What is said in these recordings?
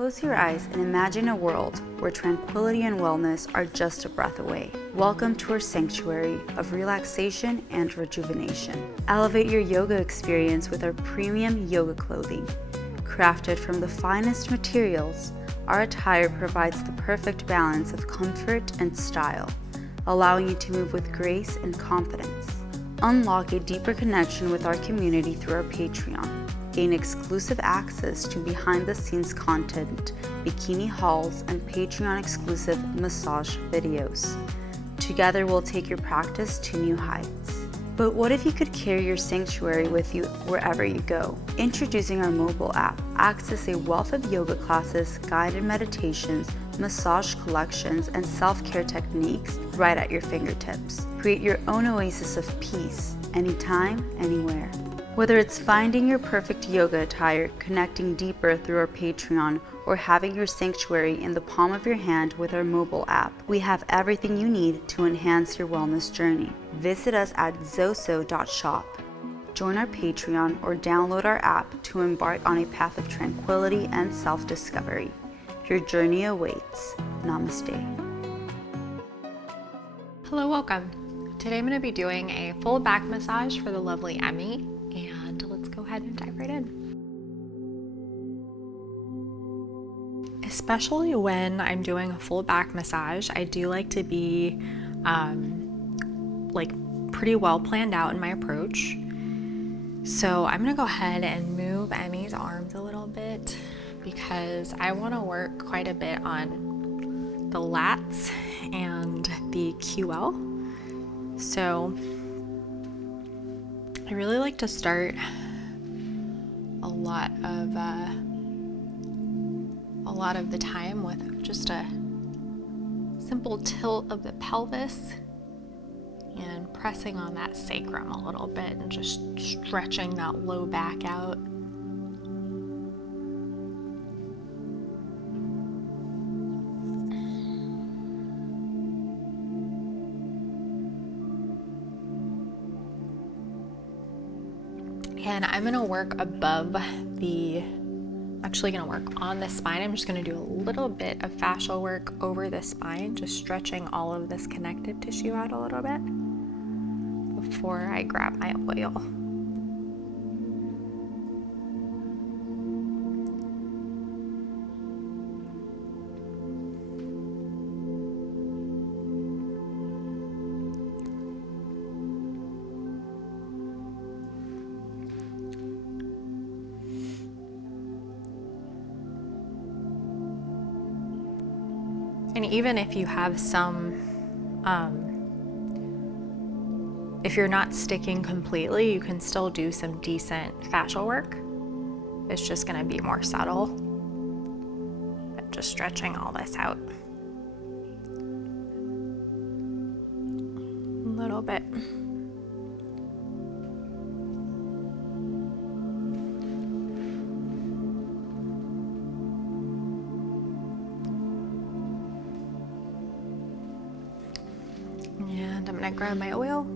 Close your eyes and imagine a world where tranquility and wellness are just a breath away. Welcome to our sanctuary of relaxation and rejuvenation. Elevate your yoga experience with our premium yoga clothing. Crafted from the finest materials, our attire provides the perfect balance of comfort and style, allowing you to move with grace and confidence. Unlock a deeper connection with our community through our Patreon. Gain exclusive access to behind-the-scenes content, bikini hauls, and Patreon-exclusive massage videos. Together, we'll take your practice to new heights. But what if you could carry your sanctuary with you wherever you go? Introducing our mobile app. Access a wealth of yoga classes, guided meditations, massage collections, and self-care techniques right at your fingertips. Create your own oasis of peace, anytime, anywhere. Whether it's finding your perfect yoga attire, connecting deeper through our Patreon, or having your sanctuary in the palm of your hand with our mobile app, we have everything you need to enhance your wellness journey. Visit us at zoso.shop. Join our Patreon or download our app to embark on a path of tranquility and self-discovery. Your journey awaits. Namaste. Hello, welcome. Today I'm going to be doing a full back massage for the lovely Emmy, and let's go ahead and dive right in. Especially when I'm doing a full back massage, I do like to be pretty well planned out in my approach. So I'm going to go ahead and move Emmy's arms a little bit because I want to work quite a bit on the lats and the QL. So I really like to start a lot of the time with just a simple tilt of the pelvis and pressing on that sacrum a little bit and just stretching that low back out. And I'm gonna work actually gonna work on the spine. I'm just gonna do a little bit of fascial work over the spine, just stretching all of this connective tissue out a little bit before I grab my oil. And even if you have if you're not sticking completely, you can still do some decent fascial work. It's just gonna be more subtle, but just stretching all this out a little bit. And I'm gonna grab my oil.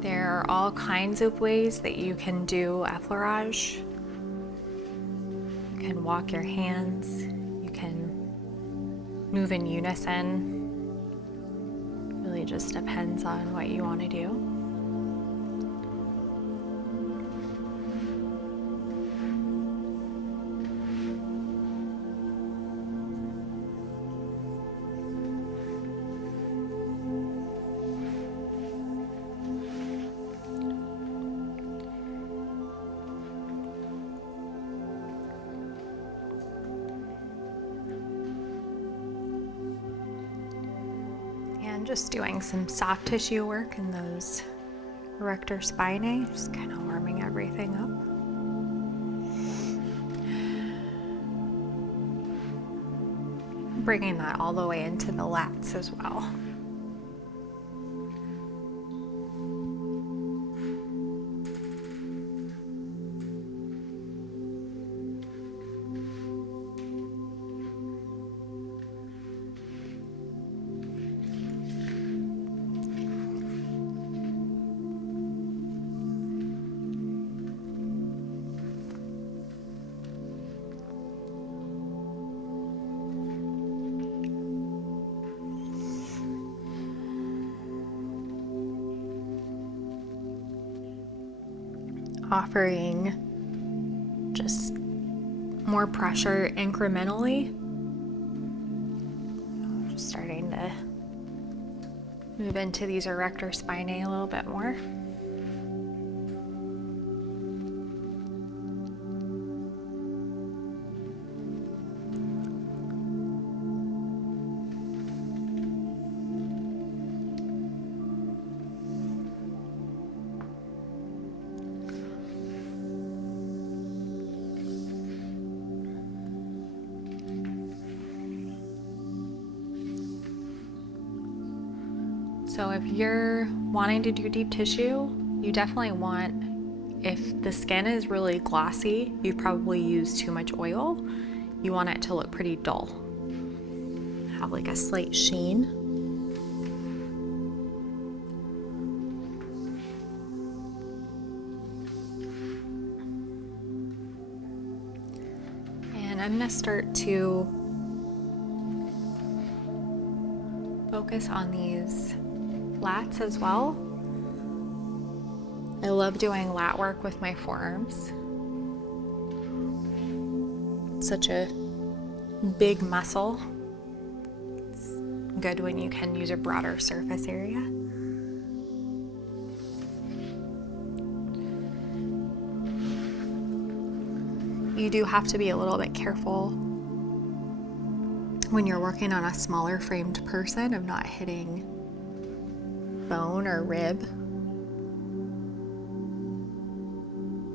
There are all kinds of ways that you can do effleurage. You can walk your hands, you can move in unison. Really just depends on what you want to do. Just doing some soft tissue work in those erector spinae, just kind of warming everything up. Bringing that all the way into the lats as well. offering just more pressure incrementally. Just starting to move into these erector spinae a little bit more. So if you're wanting to do deep tissue, you definitely want, if the skin is really glossy, you've probably used too much oil, you want it to look pretty dull. Have like a slight sheen. And I'm gonna start to focus on these lats as well. I love doing lat work with my forearms. It's such a big muscle. It's good when you can use a broader surface area. You do have to be a little bit careful when you're working on a smaller framed person of not hitting bone or rib,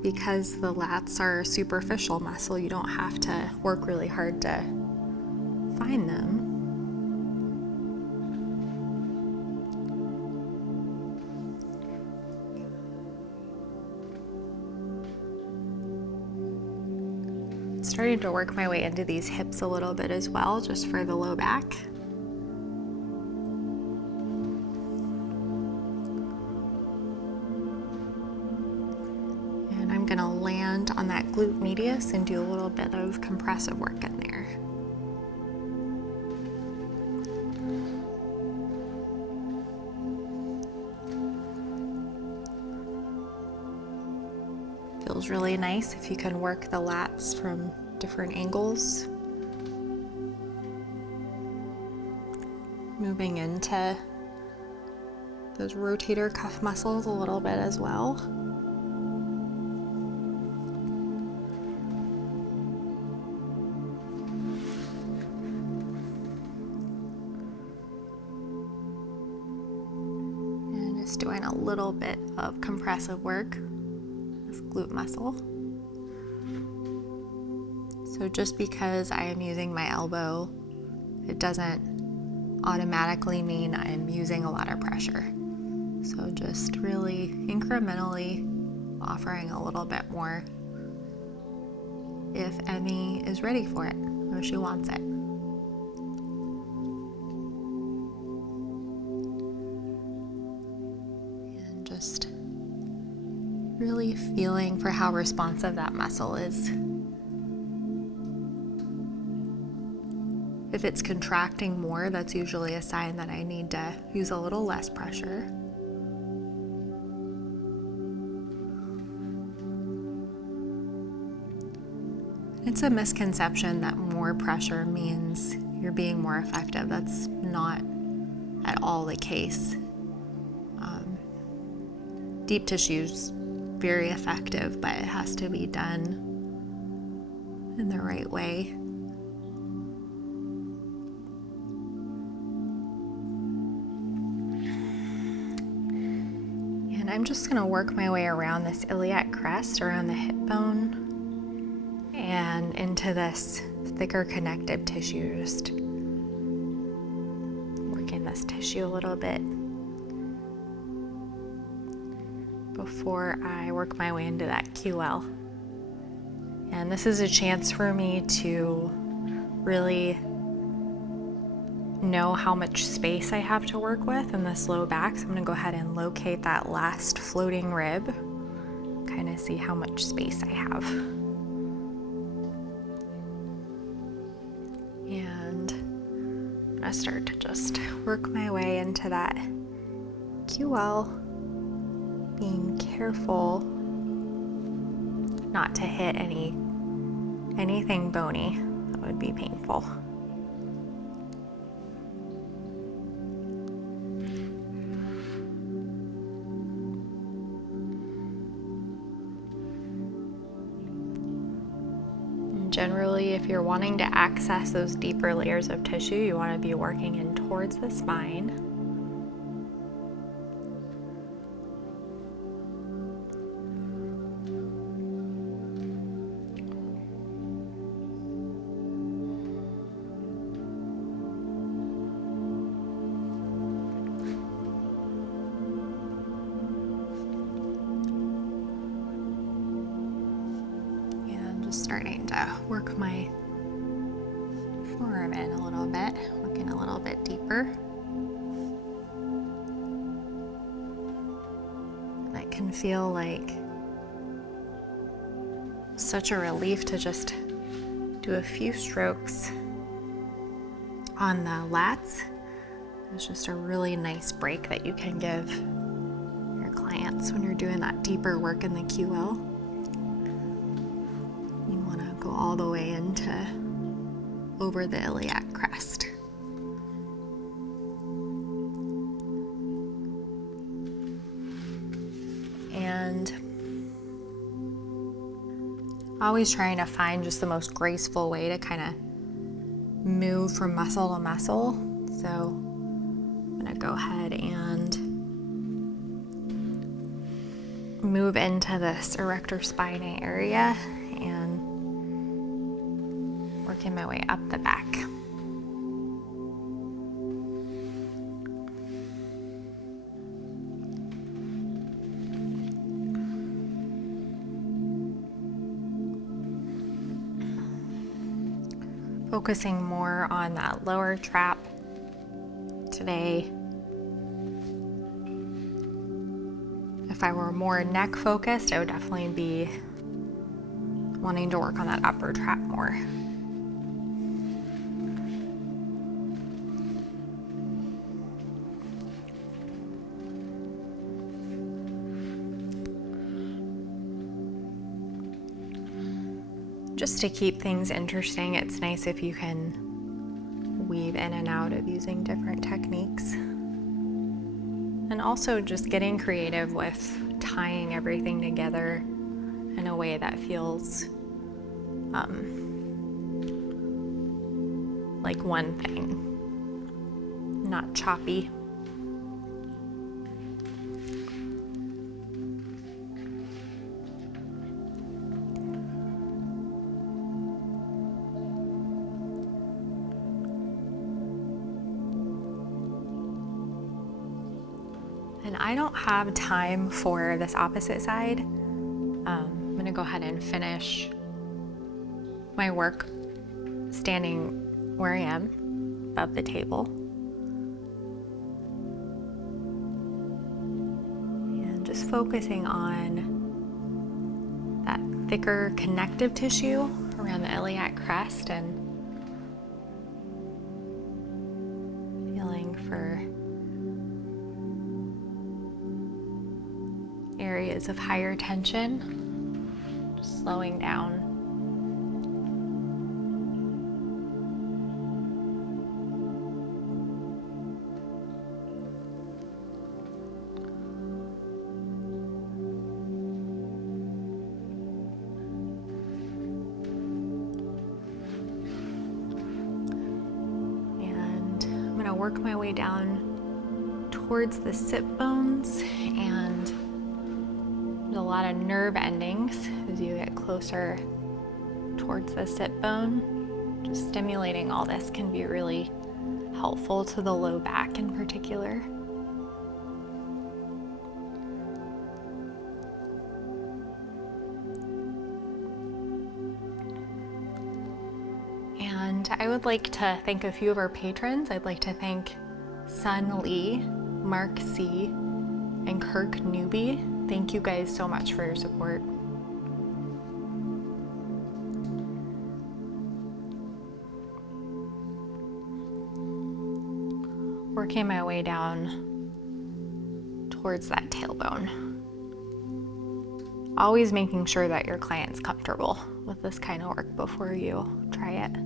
because the lats are a superficial muscle. You don't have to work really hard to find them. Starting to work my way into these hips a little bit as well, just for the low back. And I'm gonna land on that glute medius and do a little bit of compressive work in there. Feels really nice if you can work the lats from different angles. Moving into those rotator cuff muscles a little bit as well. And just doing a little bit of compressive work. Glute muscle. So just because I am using my elbow, it doesn't automatically mean I'm using a lot of pressure. So just really incrementally offering a little bit more if Emmy is ready for it or she wants it. And just really feeling for how responsive that muscle is. If it's contracting more, that's usually a sign that I need to use a little less pressure. It's a misconception that more pressure means you're being more effective. That's not at all the case. Deep tissue's very effective, but it has to be done in the right way. And I'm just going to work my way around this iliac crest, around the hip bone, and into this thicker connective tissue, just working this tissue a little bit before I work my way into that QL. And this is a chance for me to really know how much space I have to work with in this low back. So I'm gonna go ahead and locate that last floating rib, kind of see how much space I have. And I'm gonna start to just work my way into that QL, being careful not to hit anything bony that would be painful. Generally, if you're wanting to access those deeper layers of tissue, you want to be working in towards the spine. Starting to work my forearm in a little bit, looking a little bit deeper. And it can feel like such a relief to just do a few strokes on the lats. It's just a really nice break that you can give your clients when you're doing that deeper work in the QL. Go all the way into over the iliac crest. And always trying to find just the most graceful way to kind of move from muscle to muscle. So I'm gonna go ahead and move into this erector spinae area and working my way up the back. Focusing more on that lower trap today. If I were more neck focused, I would definitely be wanting to work on that upper trap more. Just to keep things interesting, it's nice if you can weave in and out of using different techniques. And also just getting creative with tying everything together in a way that feels like one thing, not choppy. And I don't have time for this opposite side. I'm gonna go ahead and finish my work standing where I am above the table. And just focusing on that thicker connective tissue around the iliac crest and feeling for areas of higher tension, just slowing down. And I'm going to work my way down towards the sit bones, and a lot of nerve endings as you get closer towards the sit bone. Just stimulating all this can be really helpful to the low back in particular. And I would like to thank a few of our patrons. I'd like to thank Sun Lee, Mark C., and Kirk Newby. Thank you guys so much for your support. Working my way down towards that tailbone. always making sure that your client's comfortable with this kind of work before you try it.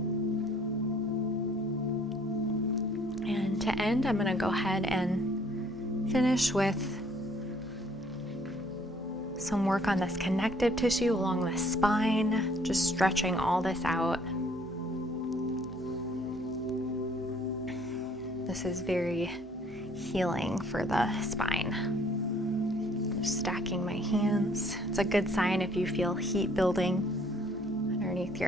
And to end, I'm gonna go ahead and finish with some work on this connective tissue along the spine, just stretching all this out. This is very healing for the spine. Just stacking my hands. It's a good sign if you feel heat building underneath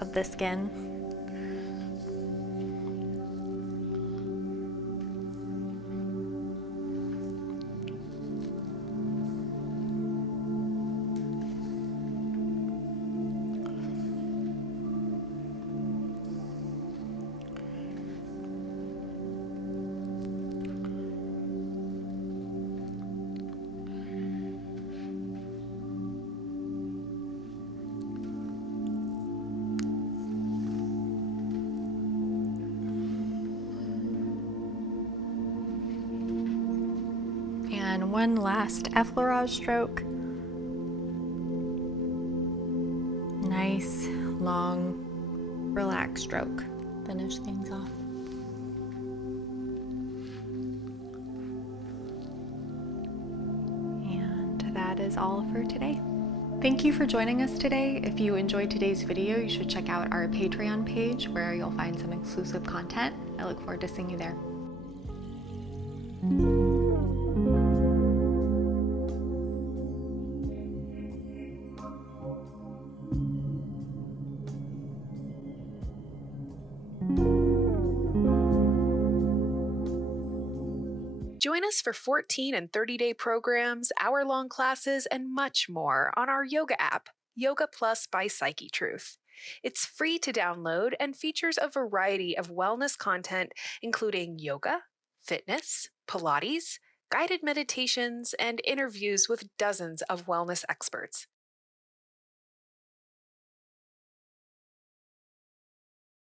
of the skin. And one last effleurage stroke. Nice, long, relaxed stroke. Finish things off. And that is all for today. Thank you for joining us today. If you enjoyed today's video, you should check out our Patreon page where you'll find some exclusive content. I look forward to seeing you there. Join us for 14 and 30-day programs, hour-long classes, and much more on our yoga app, Yoga Plus by Psyche Truth. It's free to download and features a variety of wellness content, including yoga, fitness, Pilates, guided meditations, and interviews with dozens of wellness experts.